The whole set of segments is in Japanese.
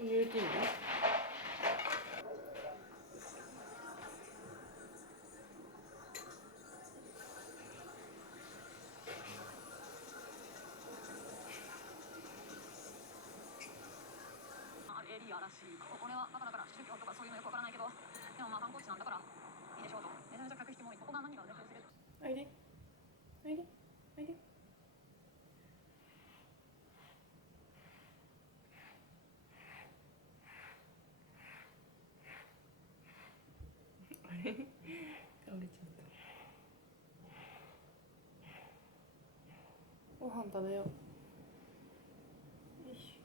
入れていいの？エリアらしい。俺はバカだから宗教とかそういうのよくわからないけど、でもまあ観光地なんだからいいでしょうと。めちゃめちゃ客引きも多い。ここが何が売れてるする。おいで。おいで。おいで。あれ倒れちゃった。ご飯食べよう。よし。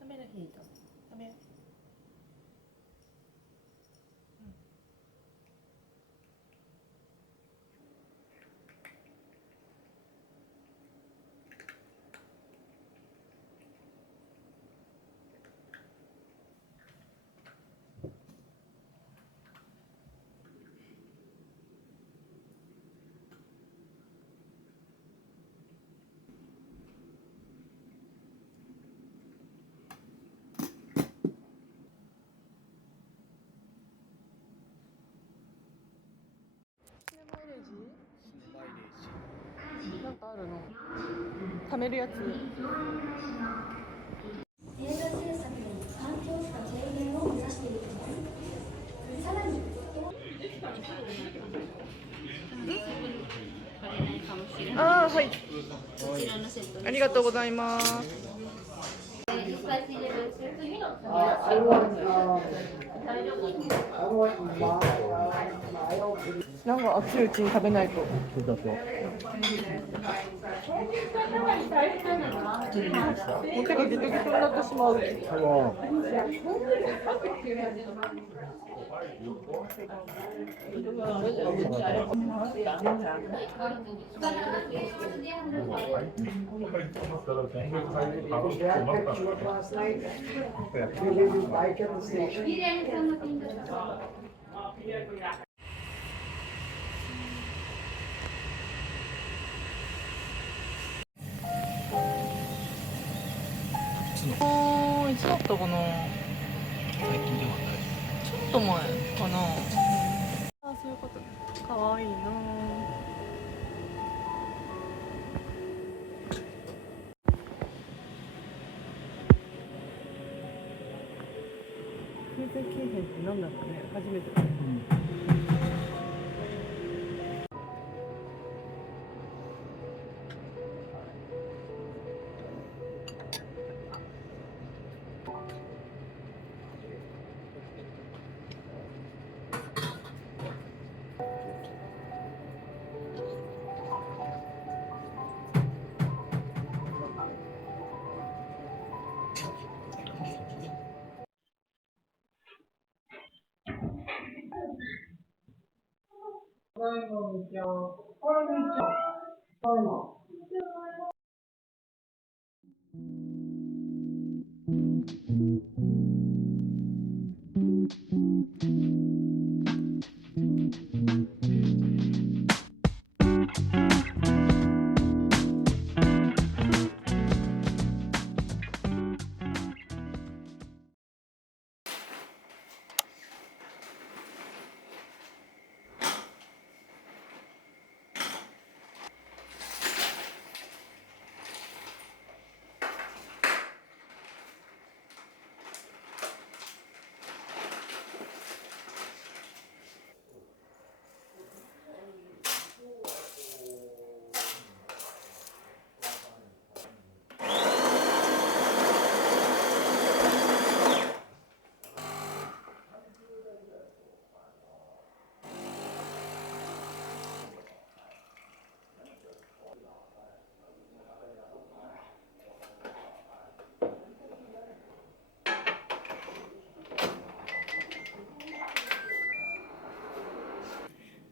カメラ引いた。食べよう。シネマイレージ？スマイレージ。なんかあるの？貯めるやつ。映画制作で環境負荷軽減を目指していると思います。さらにああ、はい。ありがとうございます。なんか熱いうちに食べないと。そうだそう。もう手がギトギトになってしまう。いつだったかな。最近ではない。ちょっと前かな。あ、そういうことね。かわいいな。空前形変ってなんだろうね。初めてだね。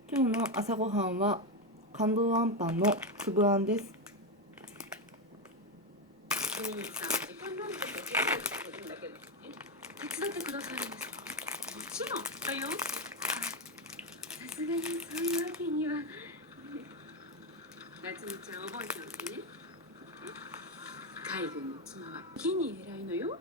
今日の朝ごはんは感動あんパンの粒あんです。お兄さん時間なんてできるんだけど手伝ってくださるんですか？もちろんだよ。さすがにそういうわけには。夏美ちゃん覚えておいてね。海軍の妻は木に偉いのよ。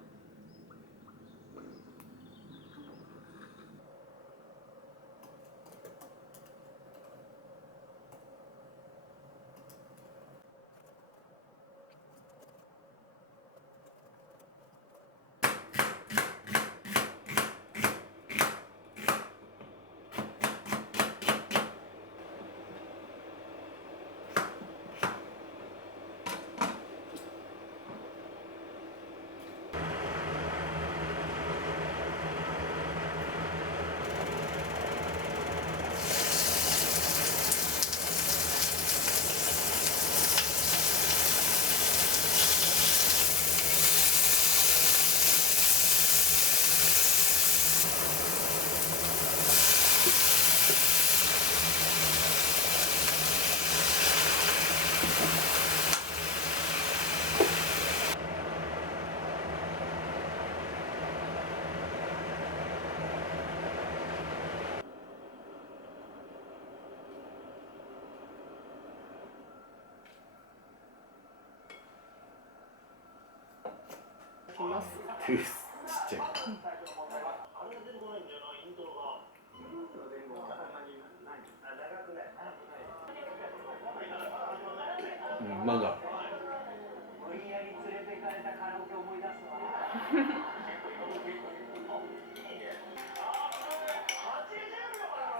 トゥースちっちゃい。うん、まだ。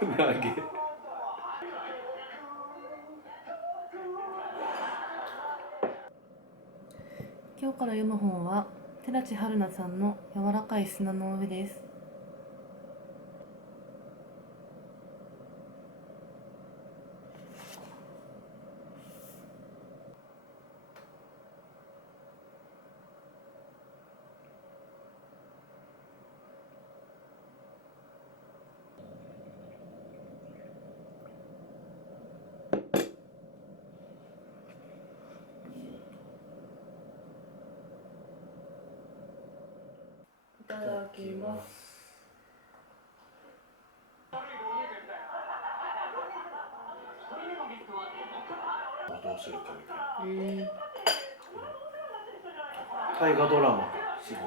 投げ。今日から読む本は寺地春菜さんの柔らかい砂の上です。いただきます。どうするかみたいな。大河ドラマとすごい、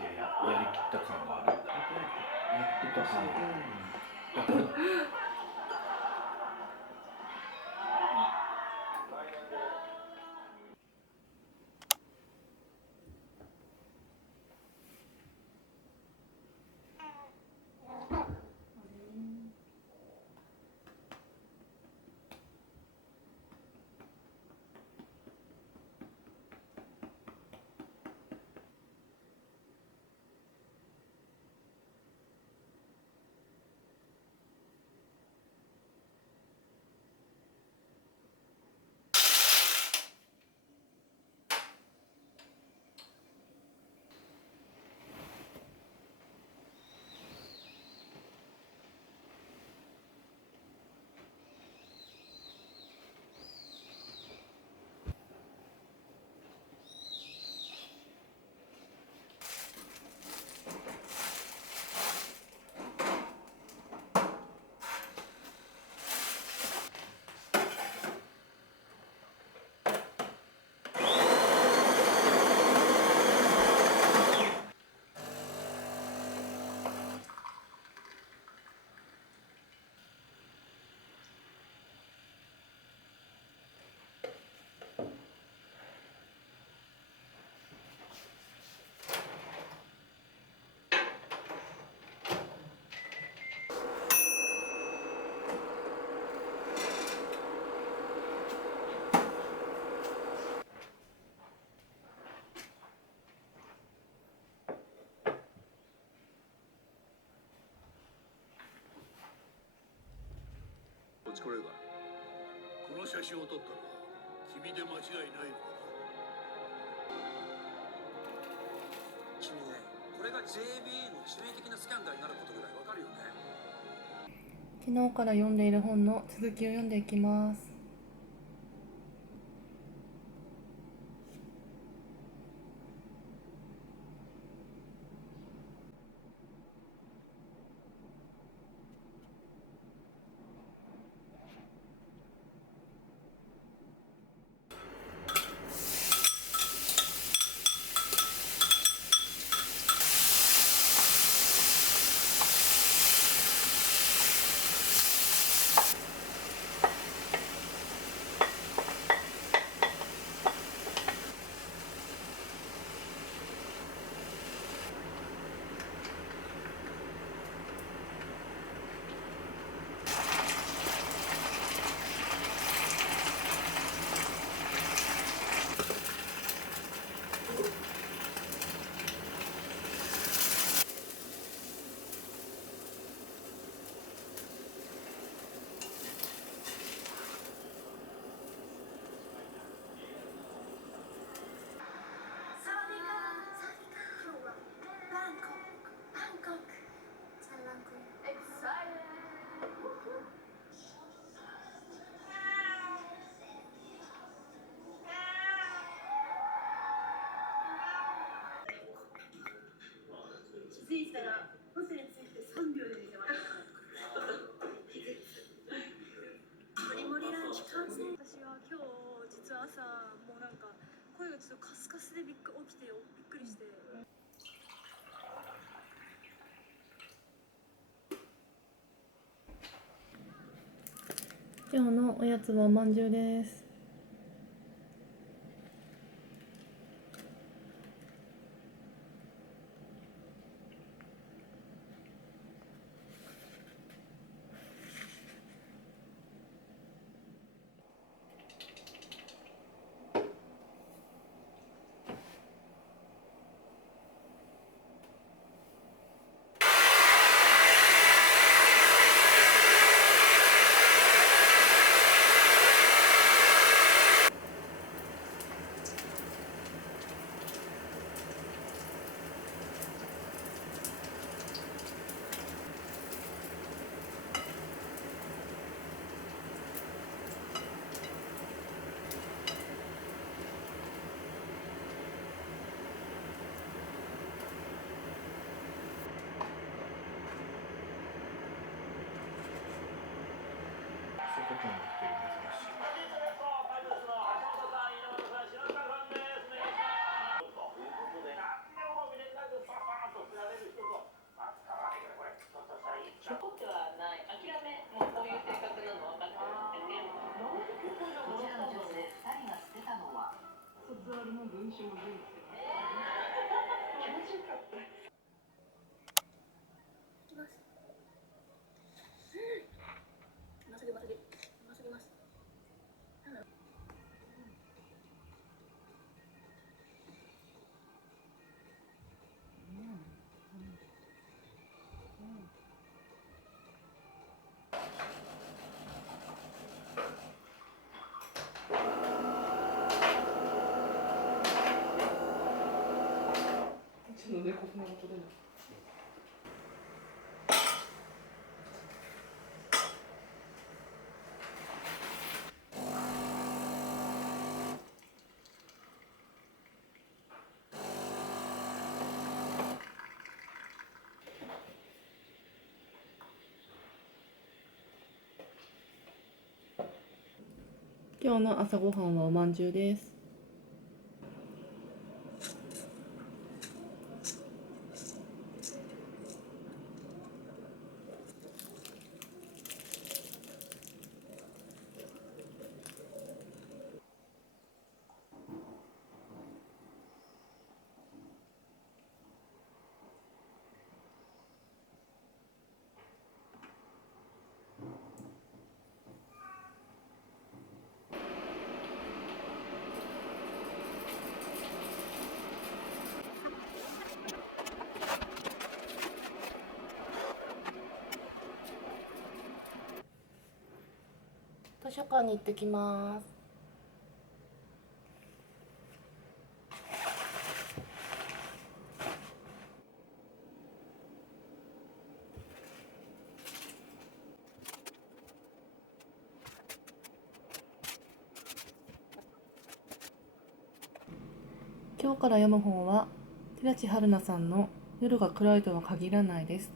でやりきった感がある。やってた感が。これがこの写真を撮ったのは君で間違いないのかな。君ね、これが JB の致命的なスキャンダルになることぐらいわかるよね。昨日から読んでいる本の続きを読んでいきます。気づいたらホテルに着いて3秒で寝てました。モリモリランチ完成。私は今日実は朝もうなんか声がちょっとカスカスで起きてよ、びっくりして。今日のおやつはおまんじゅうです。外から来てる珍しい。残ってはない。諦め、もうこういう性格なの分かってるんだけど、こちらの女性2人が捨てたのは卒アルの文章を全部捨てました。気持ちよかった。いきます。うますぎますぎ。うますぎます。うちの猫そんなことでない。今日の朝ごはんはおまんじゅうです。図書館に行ってきます。今日から読む本は寺地春菜さんの夜が暗いとは限らないです。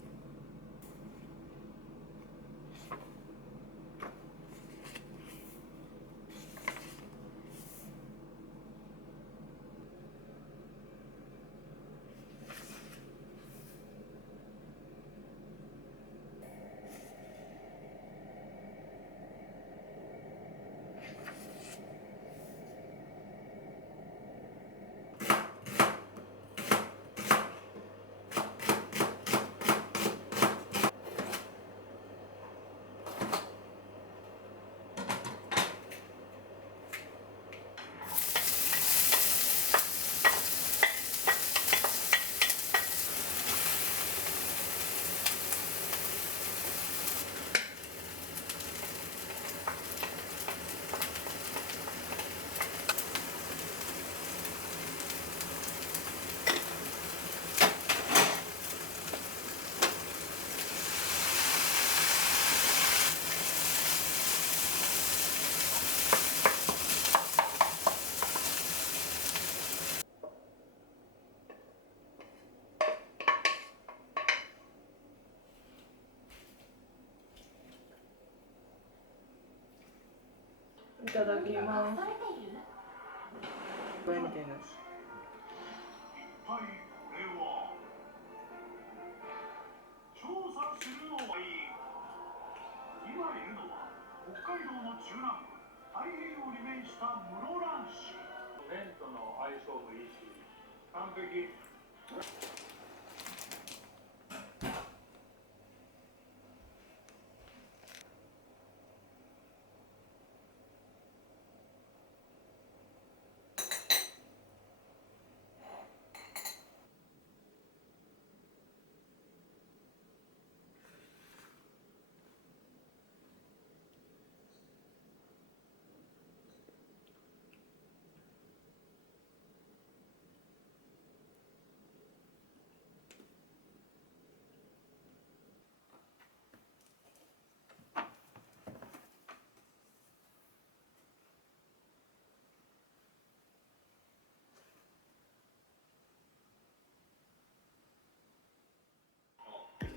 いただきます。ぱいみたいな。調査するのはいい。今いるのは北海道の中南部、太平洋に面した室蘭市。麺との相性もいいし、完璧。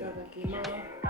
いただきます。